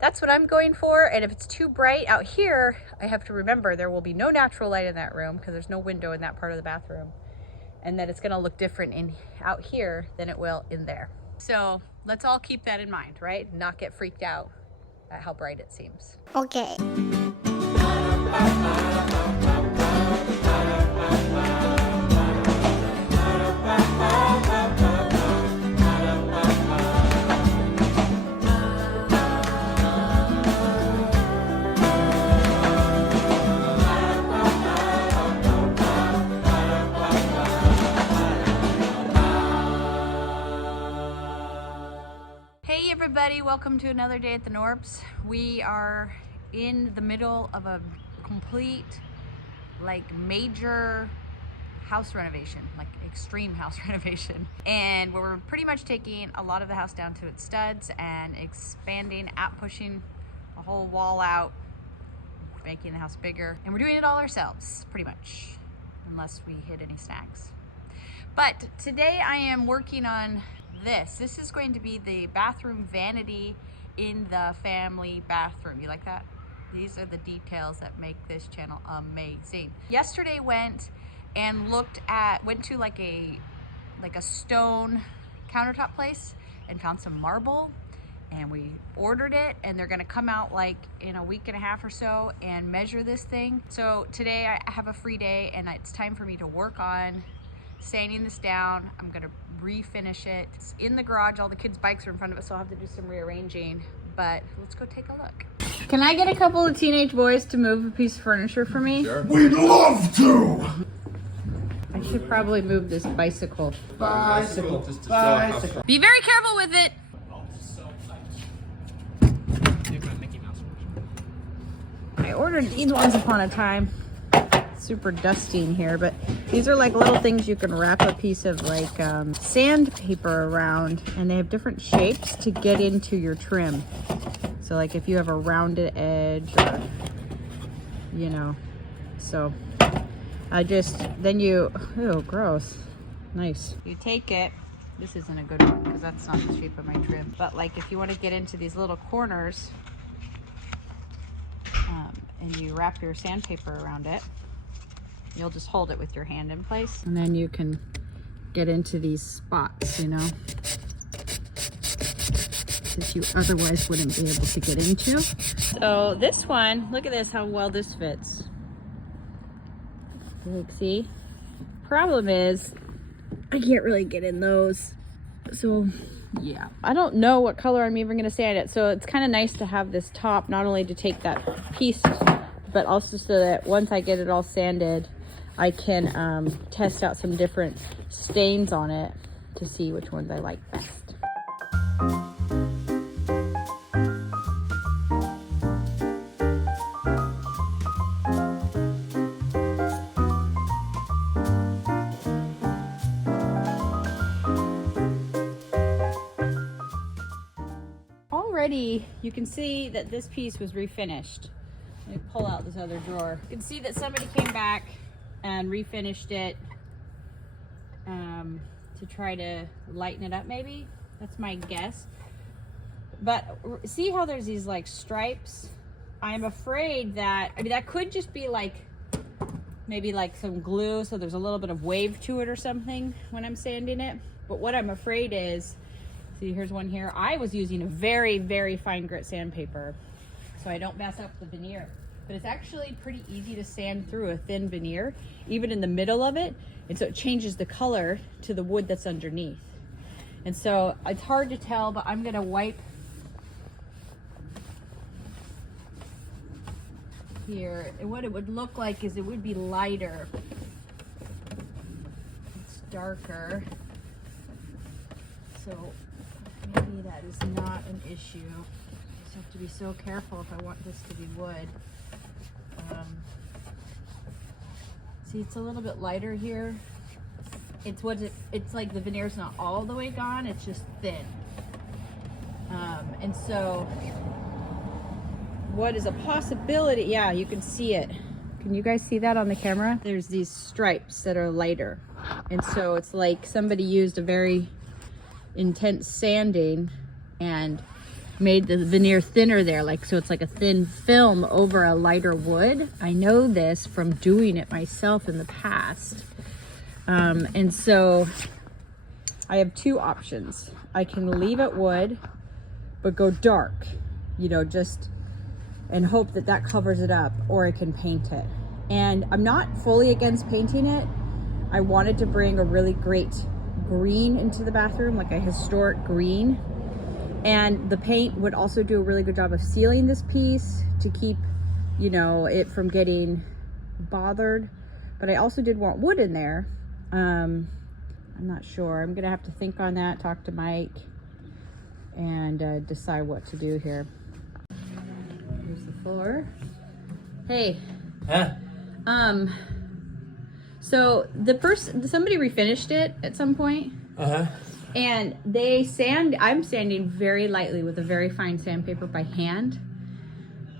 that's what I'm going for. And if it's too bright out here, I have to remember there will be no natural light in that room because there's no window in that part of the bathroom. And that it's gonna look different in out here than it will in there. So let's all keep that in mind, right? Not get freaked out at how bright it seems. Okay. Hey everybody, welcome to another day at the Knorps. We are in the middle of a complete, like, major house renovation, like extreme house renovation. And we're pretty much taking a lot of the house down to its studs and expanding, pushing the whole wall out, making the house bigger. And we're doing it all ourselves, pretty much, unless we hit any snags. But today I am working on this. This is going to be the bathroom vanity in the family bathroom. You like that? These are the details that make this channel amazing. Yesterday went to like a stone countertop place and found some marble, and we ordered it, and they're gonna come out like in a week and a half or so and measure this thing. So today I have a free day and it's time for me to work on sanding this down. I'm gonna refinish it. It's in the garage. All the kids' bikes are in front of it, so I'll have to do some rearranging, but let's go take a look. Can I get a couple of teenage boys to move a piece of furniture for me? Sure. We'd love to! I should probably move this bicycle. Bicycle. Bicycle. Be very careful with it. I ordered these once upon a time. Super dusty in here, but these are like little things you can wrap a piece of like sandpaper around, and they have different shapes to get into your trim. So like if you have a rounded edge, or you know, so oh gross, nice. You take it, this isn't a good one because that's not the shape of my trim, but like if you want to get into these little corners, and you wrap your sandpaper around it, you'll just hold it with your hand in place, and then you can get into these spots, you know, that you otherwise wouldn't be able to get into. So this one, look at this, how well this fits. Like, see? Problem is, I can't really get in those. So yeah, I don't know what color I'm even gonna sand it. So it's kind of nice to have this top, not only to take that piece, but also so that once I get it all sanded, I can test out some different stains on it to see which ones I like best. Already, you can see that this piece was refinished. Let me pull out this other drawer. You can see that somebody came back and refinished it to try to lighten it up, maybe. That's my guess. But see how there's these like stripes? I'm afraid that, I mean, that could just be like, maybe like some glue, so there's a little bit of wave to it or something when I'm sanding it. But what I'm afraid is, see, here's one here. I was using a very, very fine grit sandpaper, so I don't mess up the veneer. But it's actually pretty easy to sand through a thin veneer, even in the middle of it. And so it changes the color to the wood that's underneath. And so it's hard to tell, but I'm gonna wipe here. And what it would look like is it would be lighter. It's darker. So maybe that is not an issue. I just have to be so careful if I want this to be wood. See, it's a little bit lighter here. It's like the veneer's not all the way gone, it's just thin. And so what is a possibility, yeah, you can see it. Can you guys see that on the camera? There's these stripes that are lighter. And so it's like somebody used a very intense sanding and made the veneer thinner there, like so it's like a thin film over a lighter wood. I know this from doing it myself in the past. And so I have two options. I can leave it wood, but go dark, you know, just and hope that that covers it up, or I can paint it. And I'm not fully against painting it. I wanted to bring a really great green into the bathroom, like a historic green. And the paint would also do a really good job of sealing this piece to keep, you know, it from getting bothered. But I also did want wood in there. I'm not sure. I'm gonna have to think on that, talk to Mike, and decide what to do here. Here's the floor. Hey. Huh? So somebody refinished it at some point. Uh-huh. And I'm sanding very lightly with a very fine sandpaper by hand.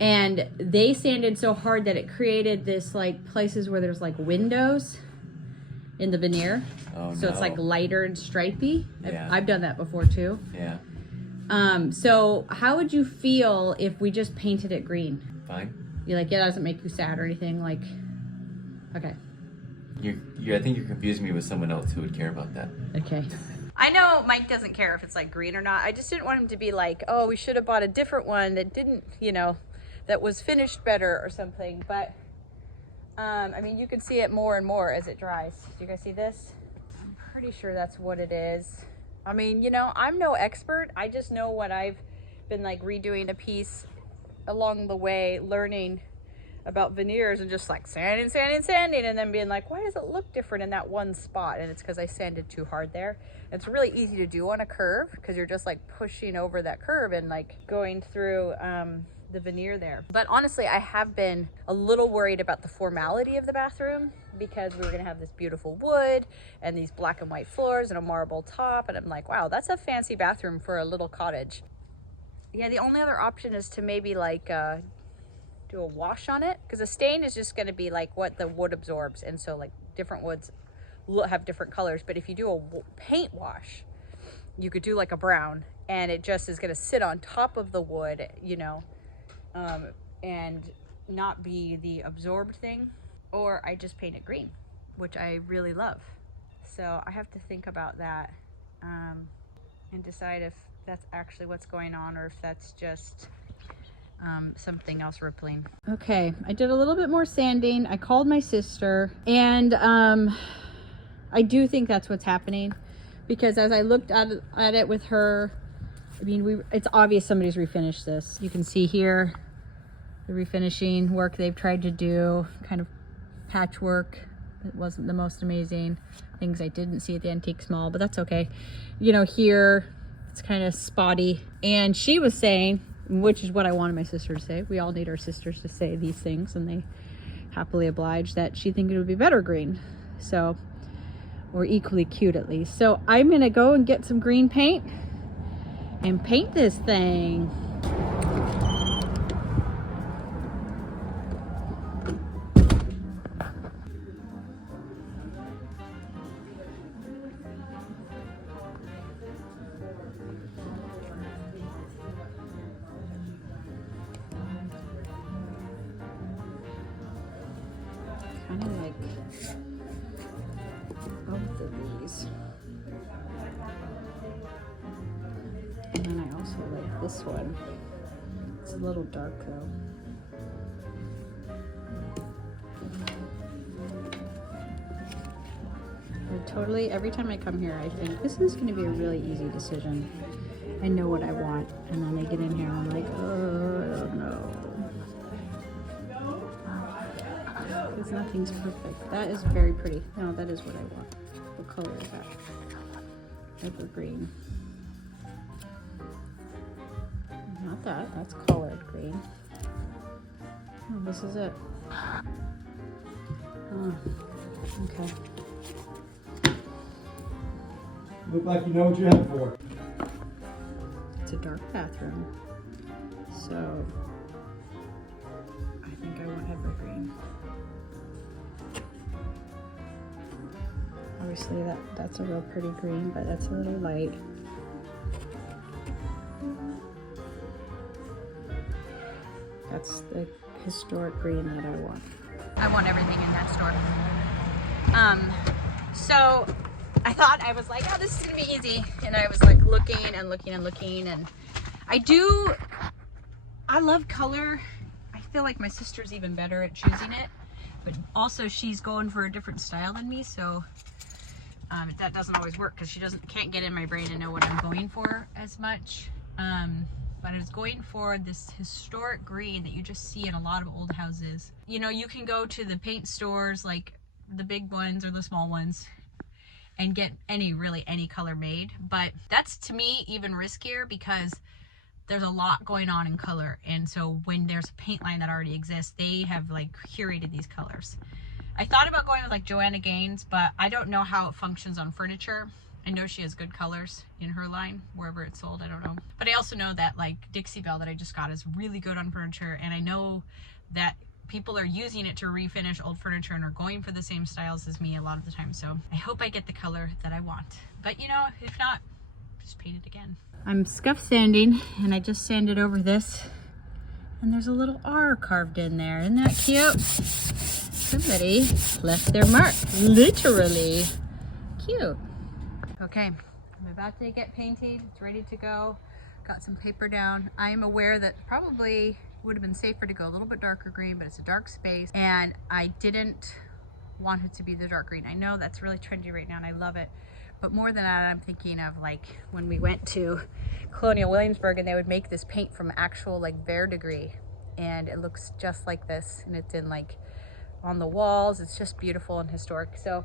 And they sanded so hard that it created this like places where there's like windows in the veneer. Oh, so no. it's like lighter and stripy. Yeah. I've done that before too. Yeah. So how would you feel if we just painted it green? Fine. You like, yeah, that doesn't make you sad or anything, like, okay. I think you're confusing me with someone else who would care about that. Okay. I know Mike doesn't care if it's like green or not. I just didn't want him to be like, oh, we should have bought a different one that didn't, you know, that was finished better or something. But, I mean, you can see it more and more as it dries. Do you guys see this? I'm pretty sure that's what it is. I mean, you know, I'm no expert. I just know what I've been like redoing a piece along the way, learning about veneers and just like sanding and then being like, why does it look different in that one spot? And it's because I sanded too hard there. It's really easy to do on a curve because you're just like pushing over that curve and like going through the veneer there. But honestly, I have been a little worried about the formality of the bathroom because we were gonna have this beautiful wood and these black and white floors and a marble top, and I'm like, wow, that's a fancy bathroom for a little cottage. Yeah, the only other option is to maybe like do a wash on it, because a stain is just going to be like what the wood absorbs, and so like different woods have different colors. But if you do a paint wash, you could do like a brown, and it just is going to sit on top of the wood, you know, and not be the absorbed thing. Or I just paint it green, which I really love. So I have to think about that and decide if that's actually what's going on or if that's just something else rippling. Okay, I did a little bit more sanding. I called my sister, and I do think that's what's happening, because as I looked at it with her, I mean, it's obvious somebody's refinished this. You can see here the refinishing work they've tried to do, kind of patchwork. It wasn't the most amazing things I didn't see at the antique mall, but that's okay. You know, here it's kind of spotty. And she was saying, which is what I wanted my sister to say, we all need our sisters to say these things, and they happily obliged, that she think it would be better green. So, or equally cute at least. So I'm gonna go and get some green paint and paint this thing. Kind of like both of these. And then I also like this one. It's a little dark though. And totally, every time I come here, I think this is going to be a really easy decision. I know what I want, and then I get in here and I'm like, oh, I don't know. Because nothing's perfect. That is very pretty. No, that is what I want. What color is that? Evergreen. Not that. That's colored green. Oh, this is it. Oh, okay. Look like you know what you're in for. It's a dark bathroom, so I think I want evergreen. Obviously that's a real pretty green, but that's a little light. That's the historic green that I want. I want everything in that store. So I thought, I was like, oh, this is gonna be easy. And I was like looking and looking and looking, and I love color. I feel like my sister's even better at choosing it, but also she's going for a different style than me, so that doesn't always work because she can't get in my brain and know what I'm going for as much. But I was going for this historic green that you just see in a lot of old houses. You know, you can go to the paint stores, like the big ones or the small ones, and get really any color made. But that's, to me, even riskier because there's a lot going on in color. And so when there's a paint line that already exists, they have like curated these colors. I thought about going with like Joanna Gaines, but I don't know how it functions on furniture. I know she has good colors in her line, wherever it's sold, I don't know. But I also know that like Dixie Belle that I just got is really good on furniture, and I know that people are using it to refinish old furniture and are going for the same styles as me a lot of the time. So I hope I get the color that I want. But you know, if not, just paint it again. I'm scuff sanding, and I just sanded over this, and there's a little R carved in there. Isn't that cute? Somebody left their mark, literally. Cute. Okay, I'm about to get painted. It's ready to go. Got some paper down. I am aware that probably would have been safer to go a little bit darker green, but it's a dark space, and I didn't want it to be the dark green. I know that's really trendy right now, and I love it. But more than that, I'm thinking of like when we went to Colonial Williamsburg and they would make this paint from actual like verdigris, and it looks just like this, and it's in like on the walls. It's just beautiful and historic. So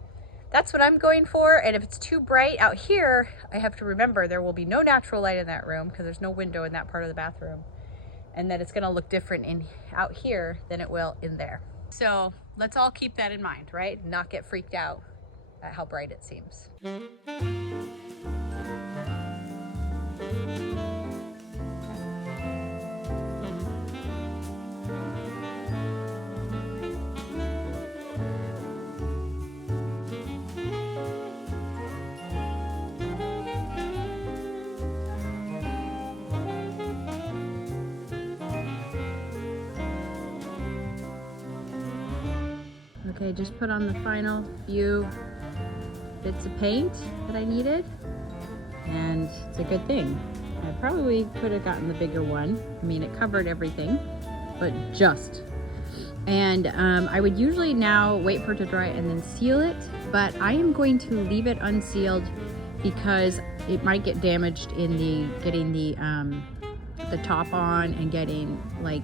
that's what I'm going for. And if it's too bright out here, I have to remember there will be no natural light in that room because there's no window in that part of the bathroom, and that it's going to look different in out here than it will in there. So let's all keep that in mind, right? Not get freaked out at how bright it seems. Okay, just put on the final few bits of paint that I needed, and it's a good thing. I probably could have gotten the bigger one. I mean, it covered everything, but just. And I would usually now wait for it to dry and then seal it, but I am going to leave it unsealed because it might get damaged in getting the top on and getting like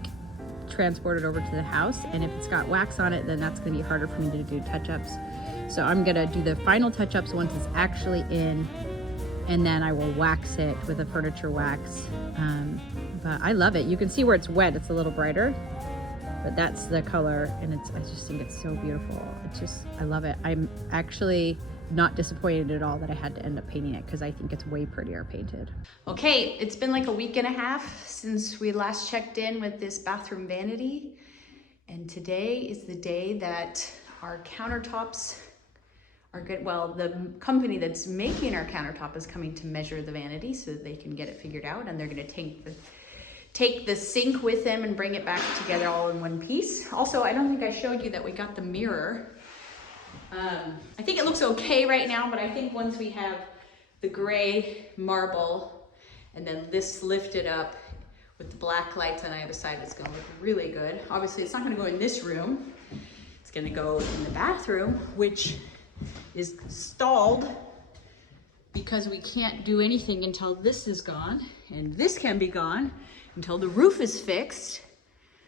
transported over to the house, and if it's got wax on it, then that's going to be harder for me to do touch-ups. So I'm gonna do the final touch-ups once it's actually in, and then I will wax it with a furniture wax. But I love it. You can see where it's wet, it's a little brighter, but that's the color, and I just think it's so beautiful. I love it. I'm actually not disappointed at all that I had to end up painting it because I think it's way prettier painted. Okay, it's been like a week and a half since we last checked in with this bathroom vanity, and today is the day that our countertops are good. Well, the company that's making our countertop is coming to measure the vanity so that they can get it figured out, and they're gonna take the sink with them and bring it back together all in one piece. Also, I don't think I showed you that we got the mirror. I think it looks okay right now, but I think once we have the gray marble and then this lifted up with the black lights on either side, it's gonna look really good. Obviously, it's not gonna go in this room. It's gonna go in the bathroom, which is stalled because we can't do anything until this is gone, and this can be gone until the roof is fixed.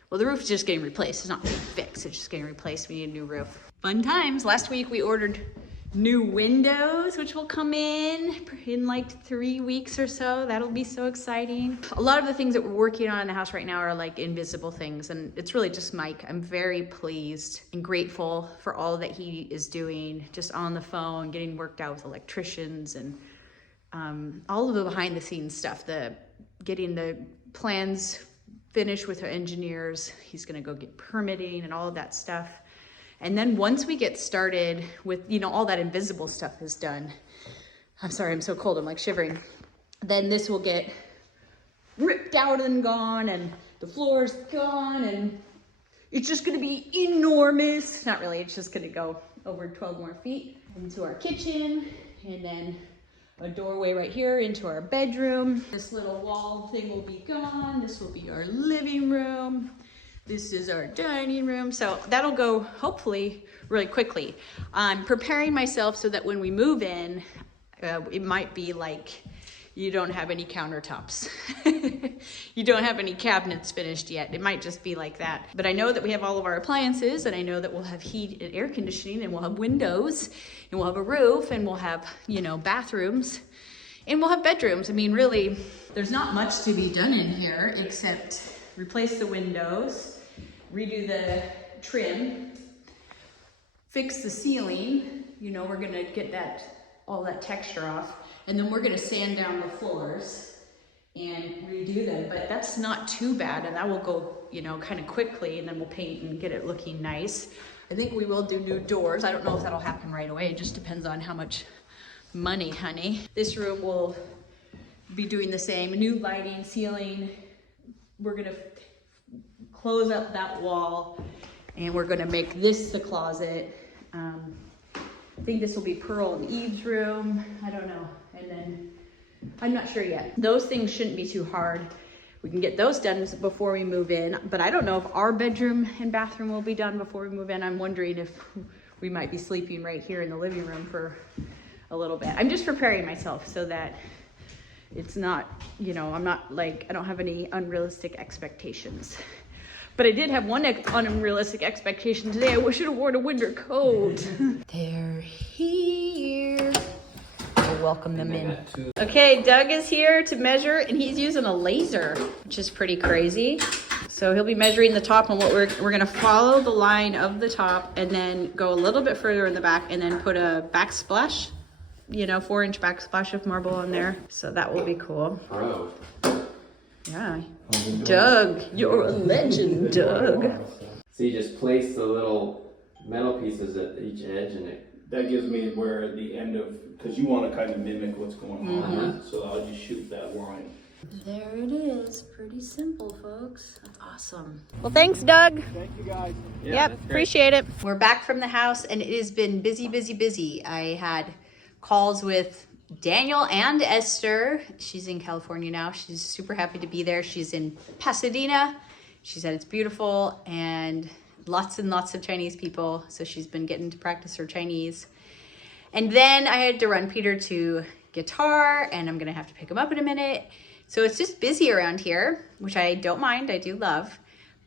Well, the roof is just getting replaced. It's not being fixed, it's just getting replaced. We need a new roof. Fun times. Last week we ordered new windows, which will come in like 3 weeks or so. That'll be so exciting. A lot of the things that we're working on in the house right now are like invisible things, and it's really just Mike. I'm very pleased and grateful for all that he is doing, just on the phone, getting worked out with electricians, and all of the behind the scenes stuff, getting the plans finished with our engineers. He's gonna go get permitting and all of that stuff. And then once we get started with, all that invisible stuff is done. I'm sorry, I'm so cold, I'm like shivering. Then this will get ripped out and gone, and the floor's gone and it's just gonna be enormous. Not really, it's just gonna go over 12 more feet into our kitchen, and then a doorway right here into our bedroom. This little wall thing will be gone. This will be our living room. This is our dining room. So that'll go hopefully really quickly. I'm preparing myself so that when we move in, it might be like you don't have any countertops. You don't have any cabinets finished yet. It might just be like that. But I know that we have all of our appliances, and I know that we'll have heat and air conditioning, and we'll have windows, and we'll have a roof, and we'll have, you know, bathrooms, and we'll have bedrooms. I mean, really, there's not much to be done in here except replace the windows, redo the trim, fix the ceiling. You know, we're gonna get all that texture off. And then we're gonna sand down the floors and redo them, but that's not too bad, and that will go, you know, kind of quickly, and then we'll paint and get it looking nice. I think we will do new doors. I don't know if that'll happen right away. It just depends on how much money, honey. This room will be doing the same, new lighting, ceiling. We're gonna close up that wall, and we're gonna make this the closet. I think this will be Pearl and Eve's room. I don't know. And then I'm not sure yet. Those things shouldn't be too hard. We can get those done before we move in, but I don't know if our bedroom and bathroom will be done before we move in. I'm wondering if we might be sleeping right here in the living room for a little bit. I'm just preparing myself so that it's not, you know, I'm not like, I don't have any unrealistic expectations. But I did have one unrealistic expectation today. I should have worn a winter coat. They're here. We'll welcome them in. Okay, Doug is here to measure, and he's using a laser, which is pretty crazy. So he'll be measuring the top, and what we're gonna follow the line of the top and then go a little bit further in the back and then put a backsplash, you know, 4-inch backsplash of marble on there. So that will be cool. Bro. Yeah. Doug, you're a legend, Doug. So you just place the little metal pieces at each edge, and that gives me where at the end of, because you want to kind of mimic what's going on, so I'll just shoot that line. There it is. Pretty simple, folks. That's awesome. Well, thanks, Doug. Thank you guys. Yeah, Yep, that's great. appreciate it. We're back from the house, and it has been busy, busy, busy. I had calls with Daniel and Esther. She's in California now. She's super happy to be there. She's in Pasadena. She said it's beautiful and lots of Chinese people. So she's been getting to practice her Chinese. And then I had to run Peter to guitar, and I'm gonna have to pick him up in a minute. So it's just busy around here, which I don't mind, I do love,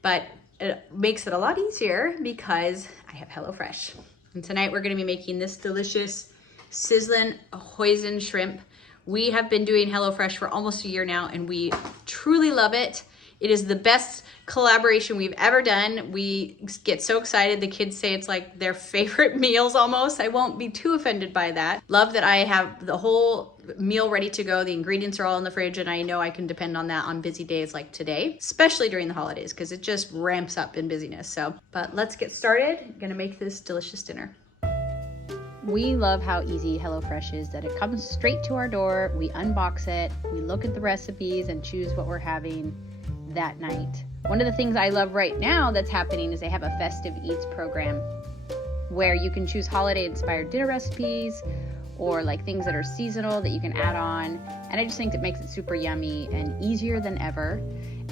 but it makes it a lot easier because I have HelloFresh. And tonight we're gonna be making this delicious sizzling hoisin shrimp. We have been doing HelloFresh for almost a year now, and we truly love it. It is the best collaboration we've ever done. We get so excited. The kids say it's like their favorite meals almost. I won't be too offended by that. Love that I have the whole meal ready to go. The ingredients are all in the fridge, and I know I can depend on that on busy days like today, especially during the holidays, because it just ramps up in busyness. So, but let's get started. I'm gonna make this delicious dinner. We love how easy HelloFresh is, that it comes straight to our door. We unbox it, we look at the recipes and choose what we're having that night. One of the things I love right now that's happening is they have a festive eats program where you can choose holiday inspired dinner recipes or like things that are seasonal that you can add on. And I just think it makes it super yummy and easier than ever.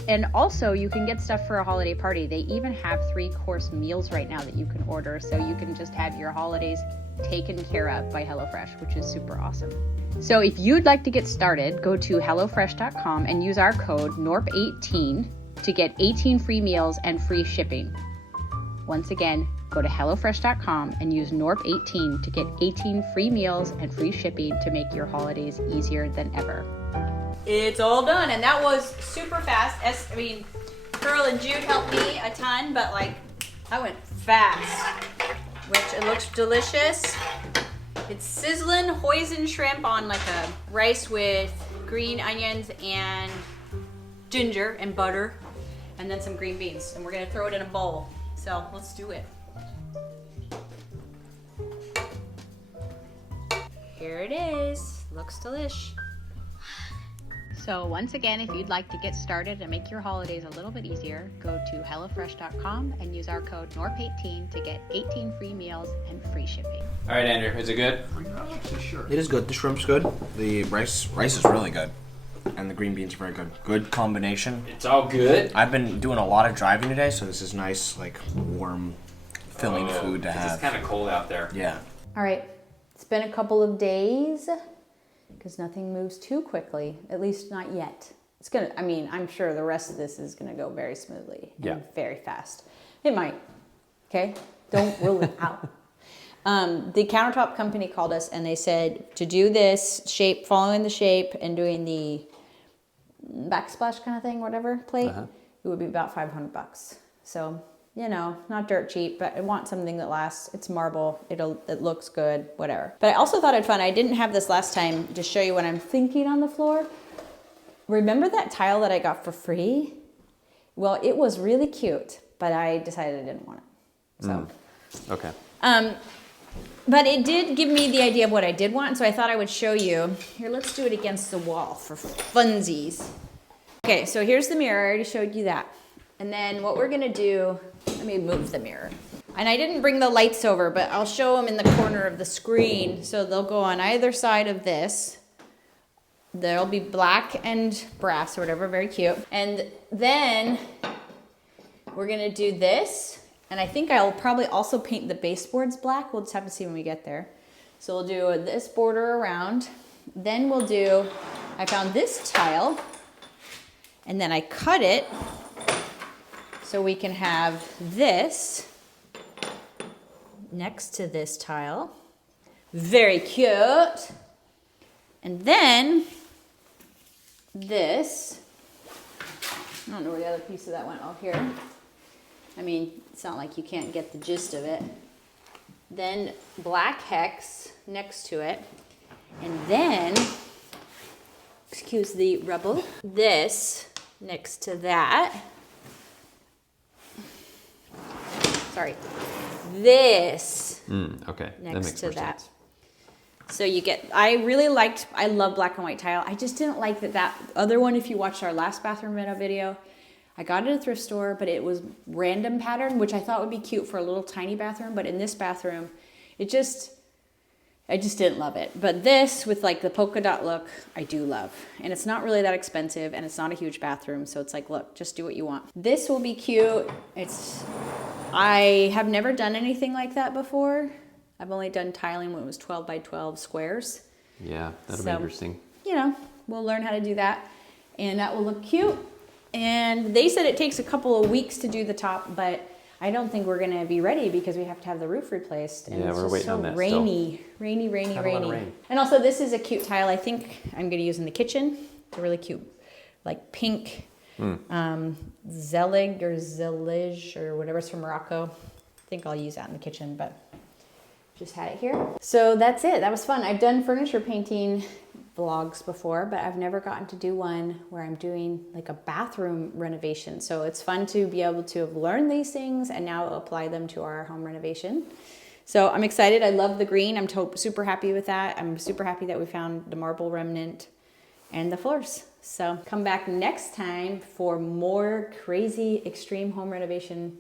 And also you can get stuff for a holiday party. They even have 3-course meals right now that you can order. So you can just have your holidays taken care of by HelloFresh, which is super awesome. So if you'd like to get started, go to HelloFresh.com and use our code NORP18 to get 18 free meals and free shipping. Once again, go to HelloFresh.com and use NORP18 to get 18 free meals and free shipping to make your holidays easier than ever. It's all done, and that was super fast. Pearl and Jude helped me a ton, but like, I went fast, which it looks delicious. It's sizzling hoisin shrimp on like a rice with green onions and ginger and butter, and then some green beans. And we're gonna throw it in a bowl. So let's do it. Here it is. Looks delish. So once again, if you'd like to get started and make your holidays a little bit easier, go to HelloFresh.com and use our code NORP18 to get 18 free meals and free shipping. All right, Andrew, is it good? It is good. The shrimp's good. The rice is really good. And the green beans are very good. Good combination. It's all good. I've been doing a lot of driving today, so this is nice, like, warm, filling food to have. It's kind of cold out there. Yeah. All right, it's been a couple of days because nothing moves too quickly, at least not yet. It's gonna, I mean, I'm sure the rest of this is gonna go very smoothly and very fast. It might, okay? Don't rule it out. The Countertop company called us and they said to do this shape, following the shape and doing the backsplash kind of thing, whatever plate, it would be about $500. So, you know, not dirt cheap, but I want something that lasts. It's marble. It looks good, whatever. But I also thought it'd fun. I didn't have this last time to show you what I'm thinking on the floor. Remember that tile that I got for free? Well, it was really cute, but I decided I didn't want it. So, Okay. but it did give me the idea of what I did want, so I thought I would show you. Here, let's do it against the wall for funsies. Okay, so here's the mirror. I already showed you that. And then what we're gonna do, let me move the mirror. And I didn't bring the lights over, but I'll show them in the corner of the screen. So they'll go on either side of this. There'll be black and brass or whatever, very cute. And then we're gonna do this. And I think I'll probably also paint the baseboards black. We'll just have to see when we get there. So we'll do this border around. Then we'll do, I found this tile and then I cut it so we can have this next to this tile. Very cute. And then this, I don't know where the other piece of that went. Oh, here. I mean, it's not like you can't get the gist of it. Then black hex next to it. And then, excuse the rubble, this next to that. Sorry, this Okay. next to that. So you get, I love black and white tile. I just didn't like that other one, if you watched our last bathroom reno video, I got it at a thrift store, but it was random pattern, which I thought would be cute for a little tiny bathroom. But in this bathroom, I just didn't love it. But this with like the polka dot look, I do love. And it's not really that expensive and it's not a huge bathroom. So it's like, look, just do what you want. This will be cute. I have never done anything like that before. I've only done tiling when it was 12 by 12 squares. Yeah, that'll be interesting. You know, we'll learn how to do that. And that will look cute. And they said it takes a couple of weeks to do the top, but I don't think we're going to be ready because we have to have the roof replaced. And Yeah, it's we're just waiting so on that rainy. Have a lot of rain. And also this is a cute tile I think I'm going to use in the kitchen. It's a really cute, like pink zelig or zelig or whatever, it's from Morocco. I think I'll use that in the kitchen, but just had it here. So that's it. That was fun. I've done furniture painting vlogs before, but I've never gotten to do one where I'm doing like a bathroom renovation. So it's fun to be able to have learned these things and now apply them to our home renovation. So I'm excited. I love the green. I'm super happy with that. I'm super happy that we found the marble remnant and the floors. So come back next time for more crazy extreme home renovation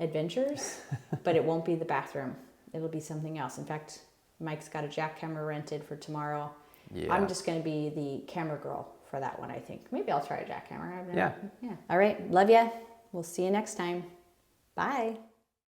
adventures, but it won't be the bathroom. It'll be something else. In fact, Mike's got a jackhammer rented for tomorrow. Yeah. I'm just going to be the camera girl for that one, I think. Maybe I'll try a jackhammer. Yeah. All right. Love ya. We'll see you next time. Bye.